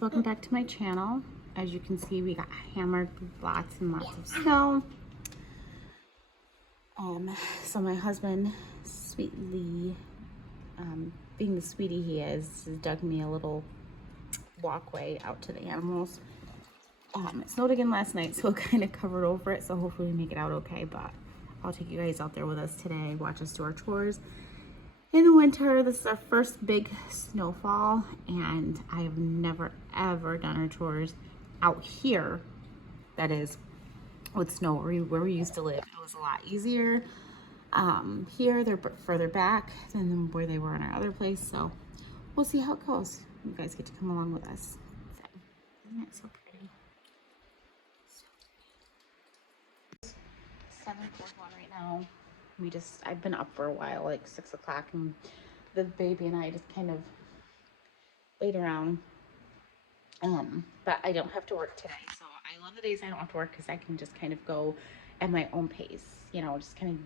Welcome back to my channel. As you can see, we got hammered with lots and lots of snow. So my husband sweetly, being the sweetie he is, dug me a little walkway out to the animals. It snowed again last night, so it kind of covered over it, so hopefully we make it out okay. But I'll take you guys out there with us today, watch us do our chores. In the winter, this is our first big snowfall, and I have never ever done our chores out here, that is with snow where we used to live. It was a lot easier. Here they're further back than where they were in our other place, so we'll see how it goes. You guys get to come along with us. Isn't that so pretty? 7:41 right now. I've been up for a while, like 6 o'clock, and the baby and I just kind of laid around. But I don't have to work today, so I love the days I don't have to work because I can just kind of go at my own pace, you know, just kind of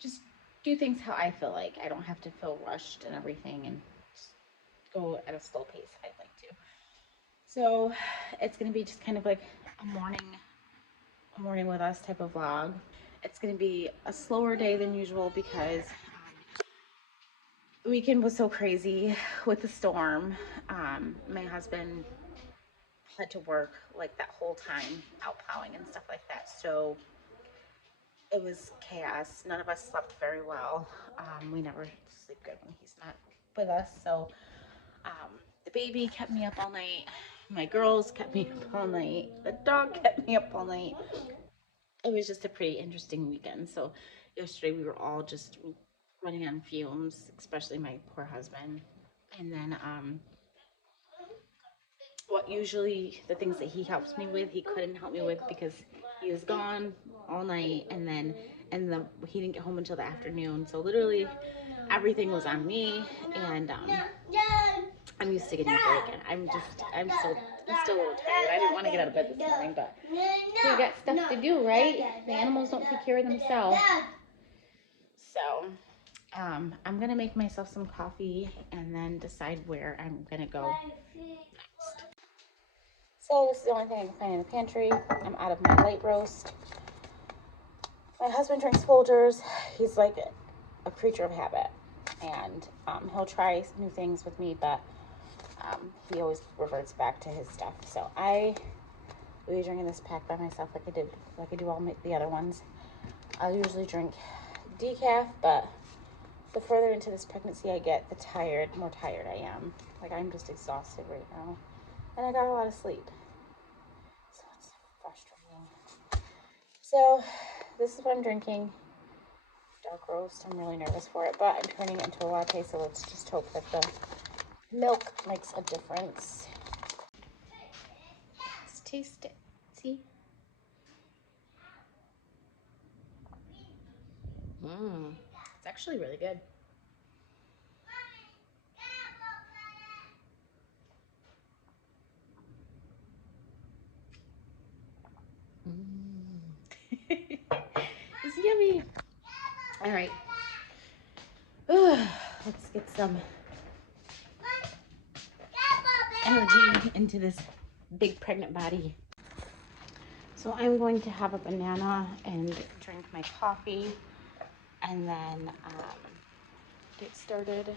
just do things how I feel like. I don't have to feel rushed and everything, and just go at a slow pace if I'd like to. So it's going to be just kind of like a morning with us type of vlog. It's going to be a slower day than usual because the weekend was so crazy with the storm. My husband had to work like that whole time out plowing and stuff like that, so it was chaos. None of us slept very well. We never sleep good when he's not with us, so the baby kept me up all night, my girls kept me up all night, the dog kept me up all night. It was just a pretty interesting weekend. So yesterday we were all just running on fumes, especially my poor husband. And then what usually the things that he helps me with, he couldn't help me with because he was gone all night, and he didn't get home until the afternoon. So literally everything was on me, and I'm used to getting a break, and I'm still a little tired. I didn't want to get out of bed this morning, but we got stuff to do, right? The animals don't take care of themselves. So I'm gonna make myself some coffee and then decide where I'm gonna go next. So this is the only thing I can find in the pantry. I'm out of my light roast. My husband drinks Folgers. He's like a creature of habit, and he'll try new things with me, but he always reverts back to his stuff. So I will be drinking this pack by myself like I do all the other ones. I usually drink decaf, but the further into this pregnancy I get, the more tired I am. Like, I'm just exhausted right now, and I got a lot of sleep, so it's frustrating. So this is what I'm drinking, dark roast. I'm really nervous for it, but I'm turning it into a latte, so let's just hope that the milk makes a difference. Let's taste it. See? It's actually really good. It's yummy. All right. Let's get some energy into this big pregnant body. So I'm going to have a banana and drink my coffee, and then get started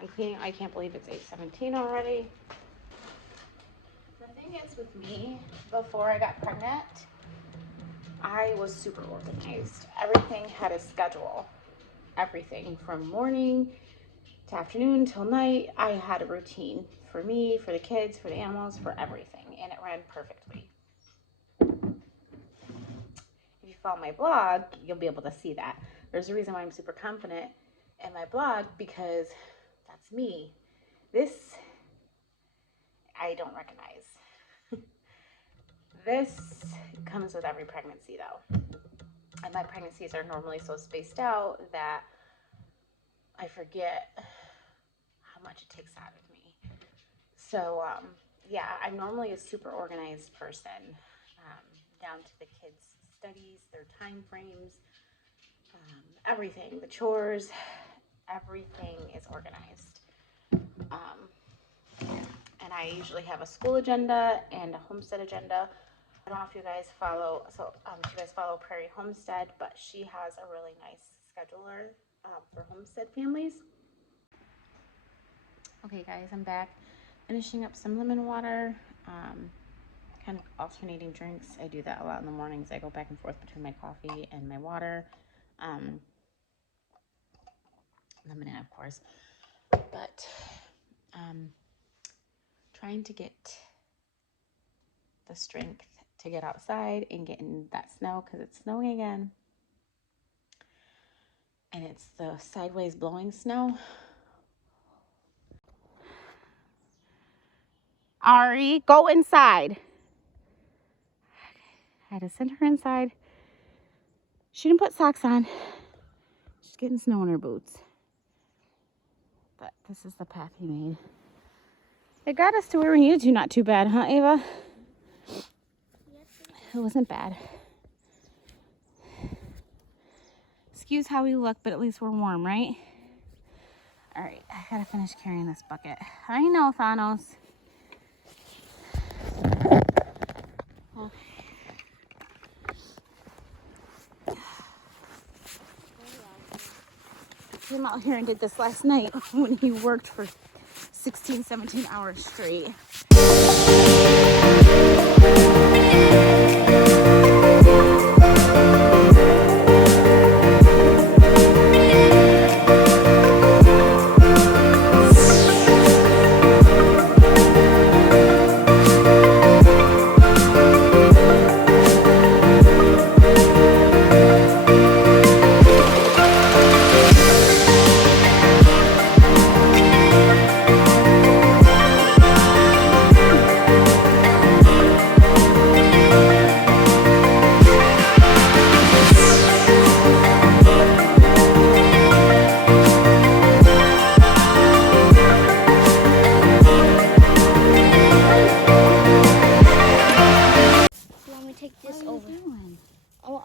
on cleaning. I can't believe it's 8:17 already. The thing is with me, before I got pregnant, I was super organized. Everything had a schedule. Everything from morning to afternoon till night, I had a routine for me, for the kids, for the animals, for everything, and it ran perfectly. If you follow my blog, you'll be able to see that. There's a reason why I'm super confident in my blog, because that's me. This, I don't recognize. This comes with every pregnancy though. And my pregnancies are normally so spaced out that I forget how much it takes out of me. So, yeah, I'm normally a super organized person, down to the kids' studies, their time frames, everything, the chores, everything is organized. And I usually have a school agenda and a homestead agenda. I don't know if you guys follow, if you guys follow Prairie Homestead, but she has a really nice scheduler for homestead families. Okay guys, I'm back finishing up some lemon water, kind of alternating drinks. I do that a lot in the mornings. I go back and forth between my coffee and my water, lemonade of course, but trying to get the strength to get outside and get in that snow because it's snowing again, and it's the sideways blowing snow. Ari, go inside. I had to send her inside. She didn't put socks on. She's getting snow in her boots. But this is the path he made. It got us to where we needed to. Not too bad, huh, Ava? It wasn't bad. Excuse how we look, but at least we're warm, right? All right, I gotta finish carrying this bucket. I know, Thanos. Okay. Came out here and did this last night when he worked for 16, 17 hours straight.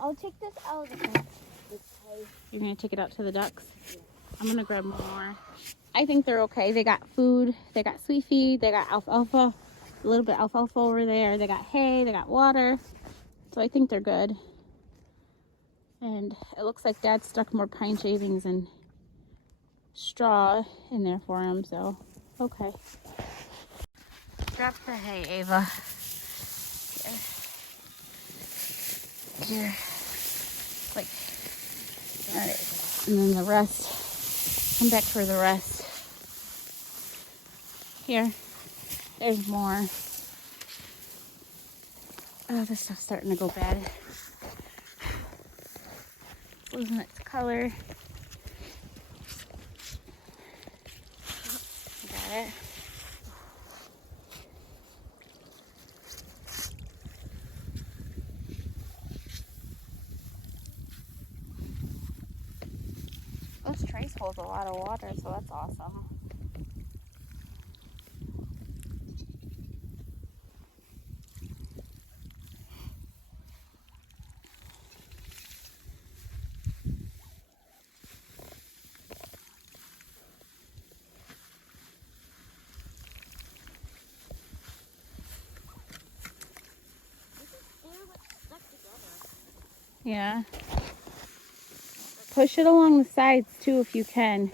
I'll take this out of the You're gonna take it out to the ducks? Yeah. I'm gonna grab more. I think they're okay. They got food, they got sweet feed, they got alfalfa, a little bit alfalfa over there. They got hay, they got water. So I think they're good. And it looks like Dad stuck more pine shavings and straw in there for him, so okay. Drop the hay, Ava. Here. Like, all right. And then the rest, come back for the rest. Here, there's more. Oh, this stuff's starting to go bad. Losing its color. Got it. This trace holds a lot of water, so that's awesome. Yeah. Push it along the sides too if you can.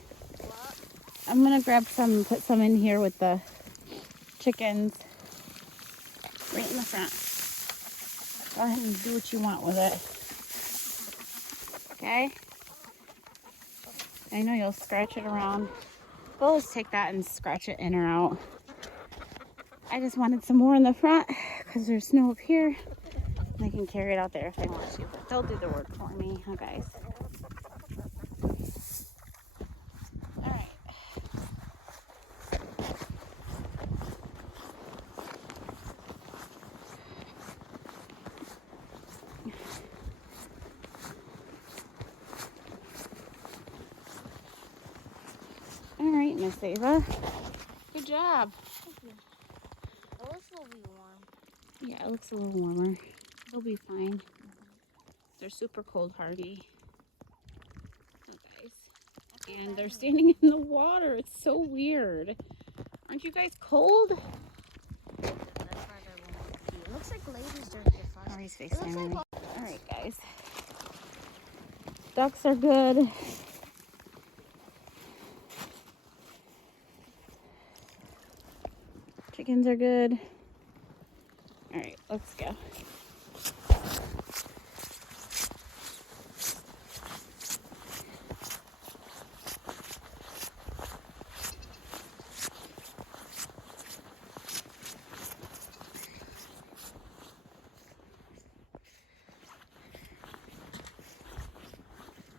I'm gonna grab some and put some in here with the chickens. Right in the front. Go ahead and do what you want with it. Okay? I know you'll scratch it around. We'll just take that and scratch it in or out. I just wanted some more in the front because there's snow up here. They can carry it out there if they want to, but they'll do the work for me, huh, guys? All right. Miss Ava. Good job. It looks a little warm. Yeah, it looks a little warmer. It'll be fine. They're super cold hardy. Oh, guys. And they're standing in the water. It's so weird. Aren't you guys cold? That's why they won't pee. It looks like ladies during the fun. Oh, he's It looks facing me. like All right, guys. Ducks are good. Chickens are good. All right, let's go.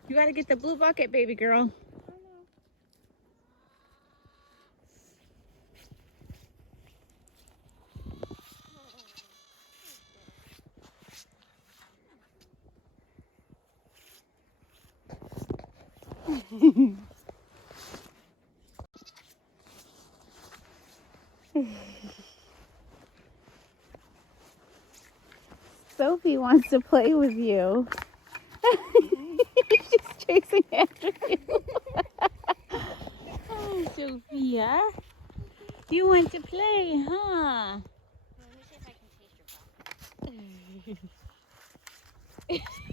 You gotta get the blue bucket, baby girl. Sophie wants to play with you. She's chasing after you. Oh, Sophia. You want to play, huh? Let me see if I can taste your breath.